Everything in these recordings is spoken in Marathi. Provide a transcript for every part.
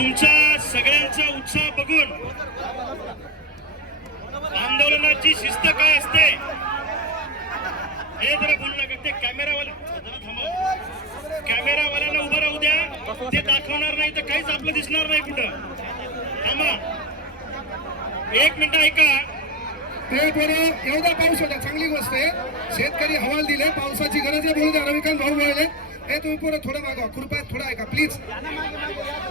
तुमचा सगळ्यांचा उत्साह बघून आंदोलनाची शिस्त काय असते हे जरा बोलू नका. ते कॅमेरावाले जरा थांबा, कॅमेरावाल्याला उभं राहू द्या. ते दाखवणार नाही तर काहीच आपलं दिसणार नाही कुठं. थांबा एक मिनिट ऐका. ते बरं एवढा पाऊस होता, चांगली गोष्ट आहे. शेतकरी हवाल दिले, पावसाची गरज आहे. बोलू द्या रविकांत भाऊ बोलले. हे तुम्ही पुढे थोडं मागवा, कृपया थोडं ऐका प्लीज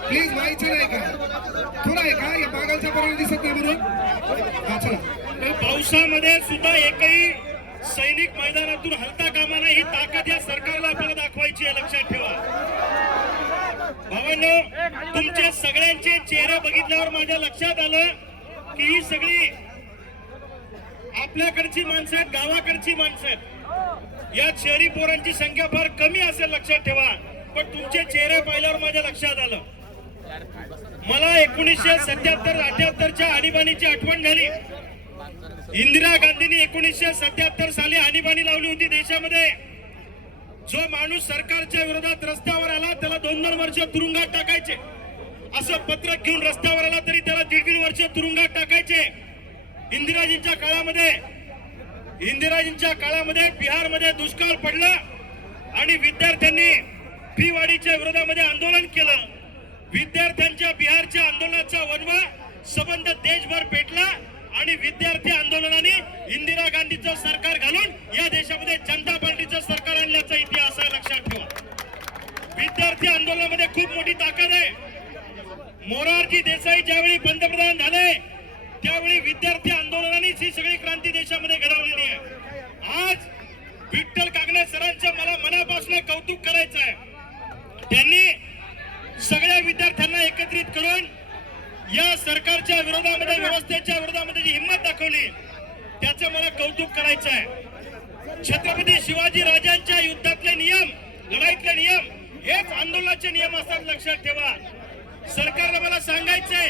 प्लीज. माहिती नाही का थोडं ऐका, या बागालचा पर्यंत दिसत नाही म्हणून. हा चला. पावसामध्ये सुद्धा एकही सैनिक मैदानातून हलता कामा नये. ही ताकद या सरकारला आपल्याला दाखवायची आहे, लक्षात ठेवा. भावांनो, तुमचे सगळ्यांचे चेहरे बघितल्यावर माझ्या लक्षात आलं की ही सगळी आपल्याकडची माणसं आहेत, गावाकडची माणसं आहेत. यात शहरी पोरांची संख्या फार कमी असेल, लक्षात ठेवा. पण तुमचे चेहरे पाहिल्यावर माझ्या लक्षात आलं. मला 1977-78च्या आणीबाणीची आठवण झाली. इंदिरा गांधींनी 1977 साली आणीबाणी लावली होती देशामध्ये. जो माणूस सरकारच्या विरोधात रस्त्यावर आला त्याला 2-2 वर्ष तुरुंगात टाकायचे. असं पत्रक घेऊन रस्त्यावर आला तरी त्याला 1.5 वर्ष तुरुंगात टाकायचे. इंदिराजींच्या काळामध्ये बिहारमध्ये दुष्काळ पडला आणि विद्यार्थ्यांनी फी वाढीच्या विरोधामध्ये आंदोलन केलं. विद्यार्थ्यांच्या बिहारच्या आंदोलनाचा वनवा संबंध देशभर पेटला आणि विद्यार्थी आंदोलनाने इंदिरा गांधीचं सरकार घालून या देशामध्ये जनता पार्टीचं सरकार आणल्याचा इतिहास आहे, लक्षात ठेवा. विद्यार्थी आंदोलनामध्ये खूप मोठी ताकद आहे. मोरारजी देसाई ज्यावेळी पंतप्रधान झाले त्यावेळी विद्यार्थी आंदोलनानेच ही सगळी क्रांती देशामध्ये घडवलेली आहे. आज विठ्ठल कागणे सरांचं मला मनापासून कौतुक करायचं आहे. त्यांनी सगळ्या विद्यार्थ्यांना एकत्रित करून या सरकारच्या विरोधामध्ये, व्यवस्थेच्या विरोधामध्ये जी हिंमत दाखवली त्याचं मला कौतुक करायचं आहे. छत्रपती शिवाजी राजांच्या युद्धातले नियम, लढाईतले नियम हेच आंदोलनाचे नियम असतात, लक्षात ठेवा. सरकारला मला सांगायचंय,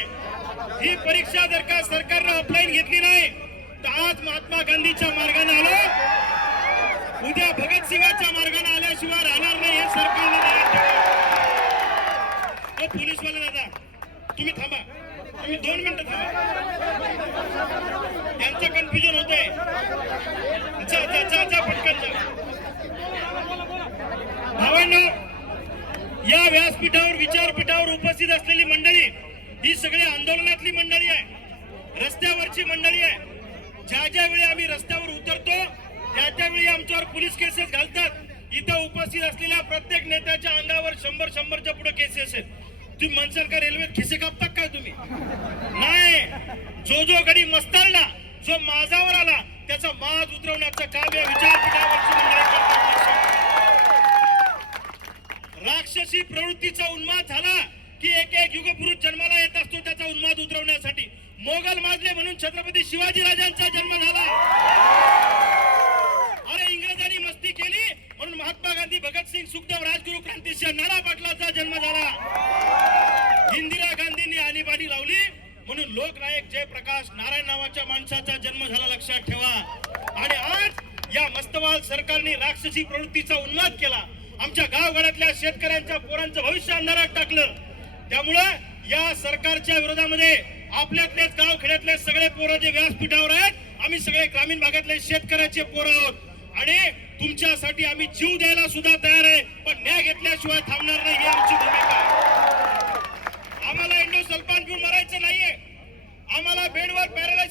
ही परीक्षा जर का सरकारनं ऑफलाईन घेतली नाही तर आज महात्मा गांधीच्या मार्गाने आलो, उद्या भगतसिंगाच्या मार्गाने आल्याशिवाय राहणार नाही हे सरकारने लक्षात ठेवा. पोलीसवाले दादा तुम्ही थांबा, तुम्ही 2 मिनिटं थांबा. यांचं कन्फ्युजन होतंय. पटकन भावांनो, या व्यासपीठावर, विचारपीठावर उपस्थित असलेली मंडळी ही सगळी आंदोलनातली मंडळी आहे, रस्त्यावरची मंडळी आहे. ज्या वेळी आम्ही रस्त्यावर उतरतो त्यावेळी आमच्यावर पोलीस केसेस घालतात. इथं उपस्थित असलेल्या प्रत्येक नेत्याच्या अंगावर 100-100च्या पुढे केसेस आहेत. तुम्ही म्हणसाल का रेल्वेत खिसे कापतात काय तुम्ही? नाही. जो गडी मस्ताळला, जो माझावर आला त्याचा माज उतरवण्याचं काम या विचारपीठावरची मंडळी करतात. राक्षसी प्रवृत्तीचा उन्माद झाला की एक युगपुरुष जन्माला येत असतो त्याचा उन्माद उतरवण्यासाठी. मोगल माजले म्हणून छत्रपती शिवाजी राजांचा जन्म झाला. अरे इंग्रजांनी मस्ती केली म्हणून महात्मा गांधी, भगतसिंग, सुखदेव, राजगुरू, क्रांतिसिंह, नाना पाटलाचा जन्म झाला. इंदिरा गांधींनी आणीबाणी लावली म्हणून लोकनायक जयप्रकाश नारायण नावाच्या माणसाचा जन्म झाला, लक्षात ठेवा. आणि आज या मस्तवाल सरकारने राक्षसी प्रवृत्तीचा उन्माद केला. आमच्या गावगाड्यातल्या शेतकऱ्यांच्या पोरांचं भविष्य अंधारात टाकलं. त्यामुळं या सरकारच्या विरोधामध्ये आपल्यातलेच गाव खेड्यातले सगळे पोरं जे व्यासपीठावर आहेत, आम्ही सगळे ग्रामीण भागातले शेतकऱ्याचे पोरं आहोत आणि तुमच्यासाठी आम्ही जीव द्यायला सुद्धा तयार आहे. पण न्याय घेतल्याशिवाय थांबणार नाही ही आमची भूमिका आहे. आम्हाला एंडोसल्फान घेऊन मरायचं नाहीये. आम्हाला बेडवर पॅरालाइज